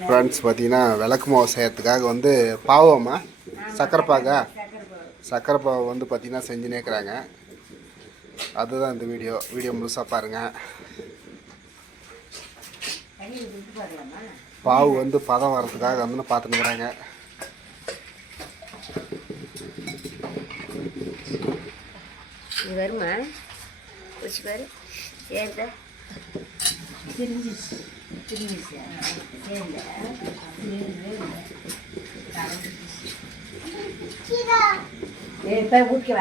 Friends பார்த்தீங்கன்னா விளக்கு மாவு செய்யறதுக்காக வந்து பாவம்மா சக்கரை பாகா. சக்கரை பாவு வந்து பார்த்தீங்கன்னா செஞ்சு நேக்கிறாங்க அதுதான் இந்த வீடியோ. வீடியோ முழுசாக பாருங்கள் பாவு வந்து பதம் வர்றதுக்காக வந்து பார்த்துன்னுக்குறாங்க இது வருமா? சேர்ந்த இப்போ ஊட்டி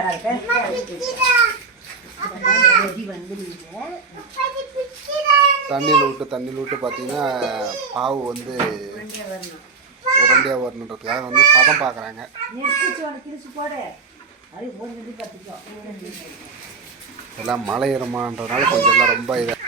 தண்ணியில் விட்டு தண்ணியில் விட்டு பார்த்தீங்கன்னா பாவு வந்து உருண்டையாக வரணுன்றதுக்காக வந்து பதம் பார்க்குறாங்க எல்லாம் மலை ஏறமான்றதுனால கொஞ்சம் எல்லாம் ரொம்ப இதாக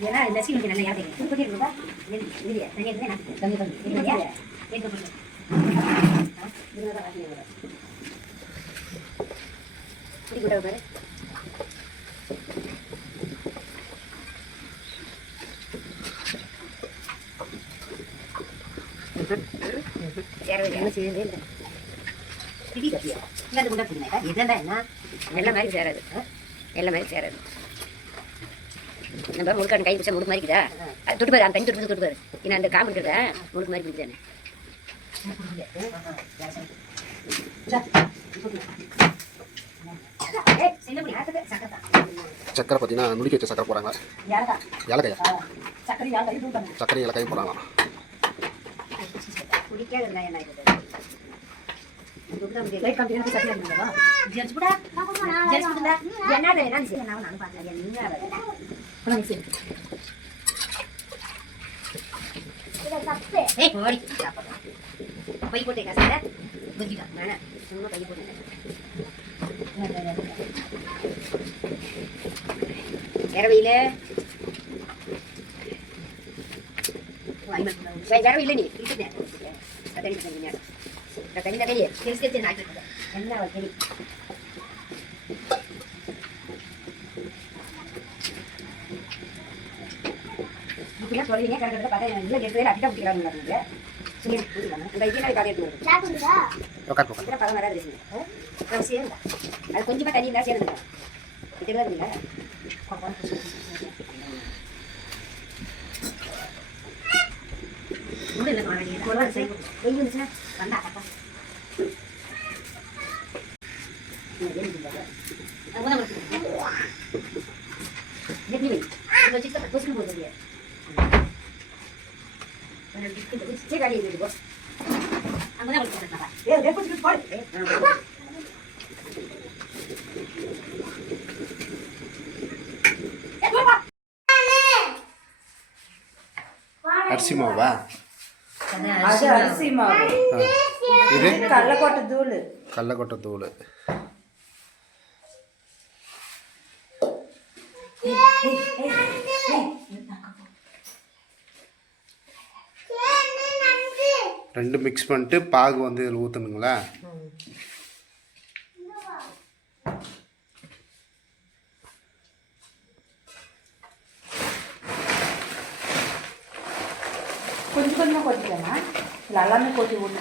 ஏன்னா இந்த சீனுக்கு நல்ல யாரு குட்டி இருக்குதா இல்லையா தனியாக இருந்தா கம்மி பிடிங்க இதுதான் என்ன வெள்ளை மாதிரி சேராது ஆ? மாதிரி சேராது நம்ம முழுக்கான கை பிடிச்சா முழுக்கு மாதிரி இருக்குதா அது தொட்டு பாரு அந்த தண்ணி தொட்டு தொட்டு பாரு ஏன்னா அந்த மாதிரி பிடிக்குதானே சக்கரை பார்த்தீங்கன்னா நுடிக்க வச்ச சக்கரை போகிறாங்க ஏலக்காயா? சக்கரை ஏலக்காயும் போகிறாங்களாம் போய் போட்டேன் என்ன ஆகுது லைட் காசு புரிஞ்சுடா நான் சும்மா பை போட்டேன் இரவையில் இரவையில் நீ இருக்கேன் தண்ணி தண்ணி தண்ணி தண்ணி தெரிஞ்சு நான் என்ன தெரியும் இப்படிலாம் சொல்றீங்க கரெக்டாக பார்த்தா இல்லை எட்டு பேர் அடிக்க பிடிக்கிறாங்க சரி புரியலாம் இந்த இதெல்லாம் காலையில் எடுத்து உட்கார் உட்கார் இதில் பதம் வராது பேசுங்க நான் சேர்ந்தா அது கொஞ்சமாக தண்ணி இருந்தால் சேர்ந்துங்க தெரியாது இல்லை முடியல குழந்தை குழந்தை செய்யும் வெயில் இருந்துச்சுன்னா வந்தா கட்டா அரிசி மாவா அது அரிசி மாவு. இது? கடலக்கொட்டை தூள். கடலக்கொட்டை தூள். ரெண்டு மிக்ஸ் பண்ணிட்டு பாகு வந்து இதில் ஊற்றணுங்களா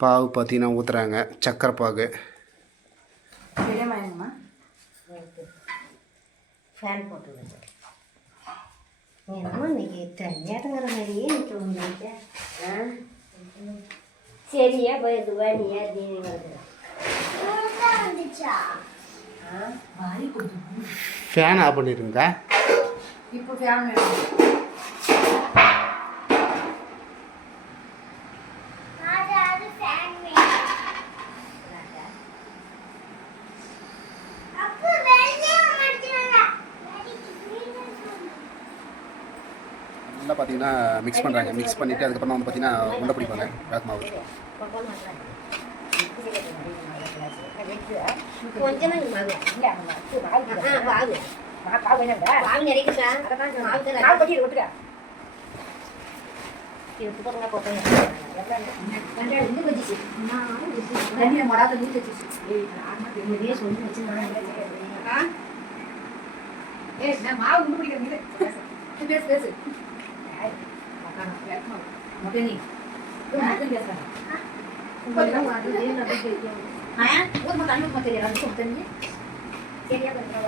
பாகு பார்த்தீங்கன்னா ஊற்றுறாங்க சக்கரை பாகு. ஃபேன் போட்டு. என்னமோ இன்னைக்கு தனியாட்டுங்கிற மாதிரியே சரியா போயிருதுவா நீ வருதுடா ஃபேன் ஆஃப் பண்ணிடுங்க இப்போ ஃபேன் வேணும் நல்லா பார்த்தீங்கன்னா மிக்ஸ் பண்ணுறாங்க மிக்ஸ் பண்ணிவிட்டு அதுக்கப்புறம் வந்து பார்த்தீங்கன்னா உண்டை பிடிப்பாங்க விளக்கு மாவு மாவு பேசு பேசு. மொட்டை நீ பேசுறேன் ஊர் தண்ணி ஊற்ற தெரியாது தண்ணி சரியா கொஞ்சம்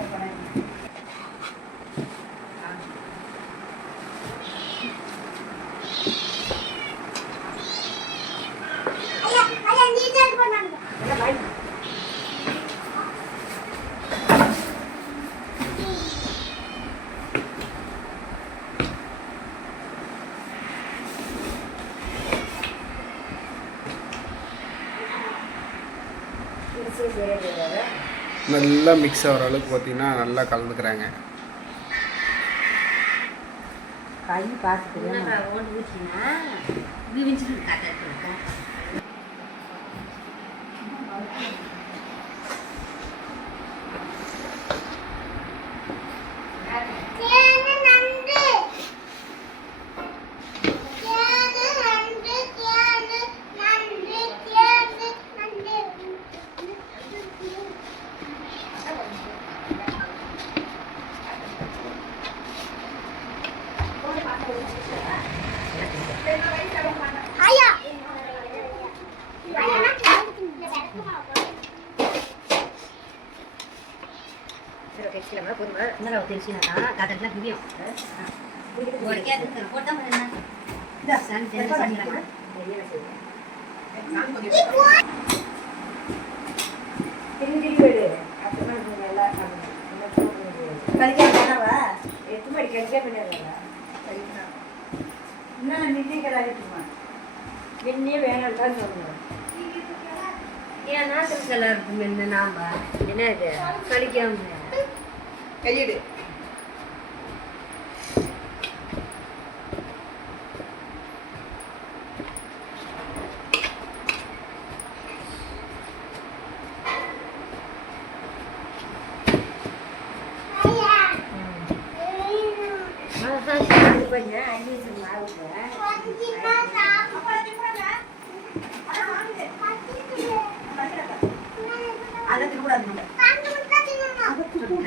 நல்லா மிக்ஸ் ஆகிற அளவுக்கு பார்த்தீங்கன்னா நல்லா கலந்துக்கிறாங்க. கை பார்த்துட்டு என்னப்பா ஓட்டு ஊற்றினா விவிஞ்சிட்டு காட்டா தெரிச்சிடலாம் போதுமா இன்னும் தெரிச்சினா காட்டெல்லாம் புரியும் உடக்கே அது போட்டா என்ன சாமி தெரிஞ்சுக்கிறாங்க திரும்பி போயிடு அப்புறமா எல்லாம் கழிக்க வேணாவா எட்டு மணி கழிக்க பண்ணிடுறா கழிக்கணும் இன்னும் நிதி கலாகிட்டுமா வெண்ணியே வேணாம் தான் சொல்லணும் ஏன் நாட்டுல இருக்கும் என்ன நாம? என்ன இது கழிக்காம. கையிடு அதான் அதை திருக்கூடாது காலையில் பில்லு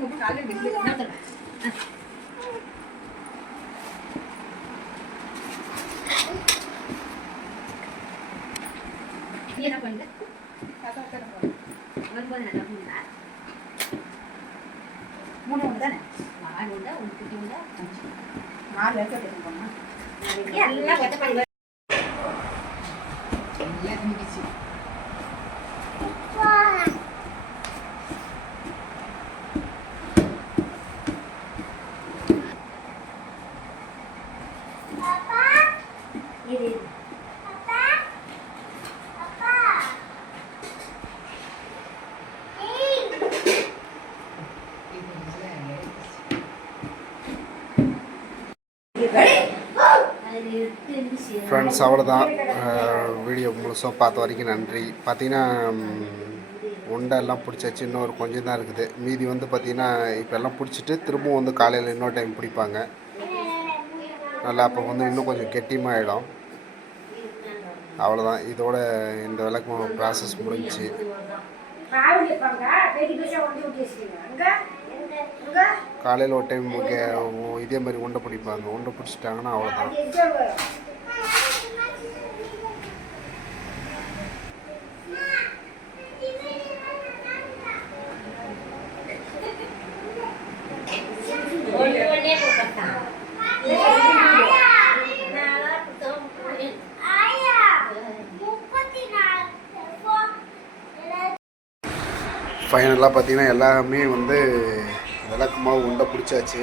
நீ என்ன பண்ண? வரும்போது என்ன பண்ணா மூணு ஒன்று தானே நாலு உண்டா? உனக்கு குட்டி உண்டா? நாலு வருஷம் எல்லாம் ஃப்ரெண்ட்ஸ் அவ்வளோதான் வீடியோ முழுசாக பார்த்த வரைக்கும் நன்றி. பார்த்தீங்கன்னா உண்டை எல்லாம் பிடிச்சாச்சு. இன்னும் ஒரு கொஞ்சம் தான் இருக்குது. மீதி வந்து பார்த்தீங்கன்னா இப்போ எல்லாம் பிடிச்சிட்டு திரும்பவும் வந்து காலையில் இன்னொரு டைம் பிடிப்பாங்க. நல்லா அப்போ வந்து இன்னும் கொஞ்சம் கெட்டியமாகிடும் அவ்வளோதான் இதோட இந்த விளக்கம் ப்ராசஸ் முடிஞ்சு. காலையில் ஒரு டைம் இதே மாதிரி உண்டை பிடிப்பாங்க. உண்டை பிடிச்சிட்டாங்கன்னா அவ்வளோதான் ஃபைனலாக பார்த்தீங்கன்னா எல்லாமே வந்து விளக்குமாவு உண்டை பிடிச்சாச்சு.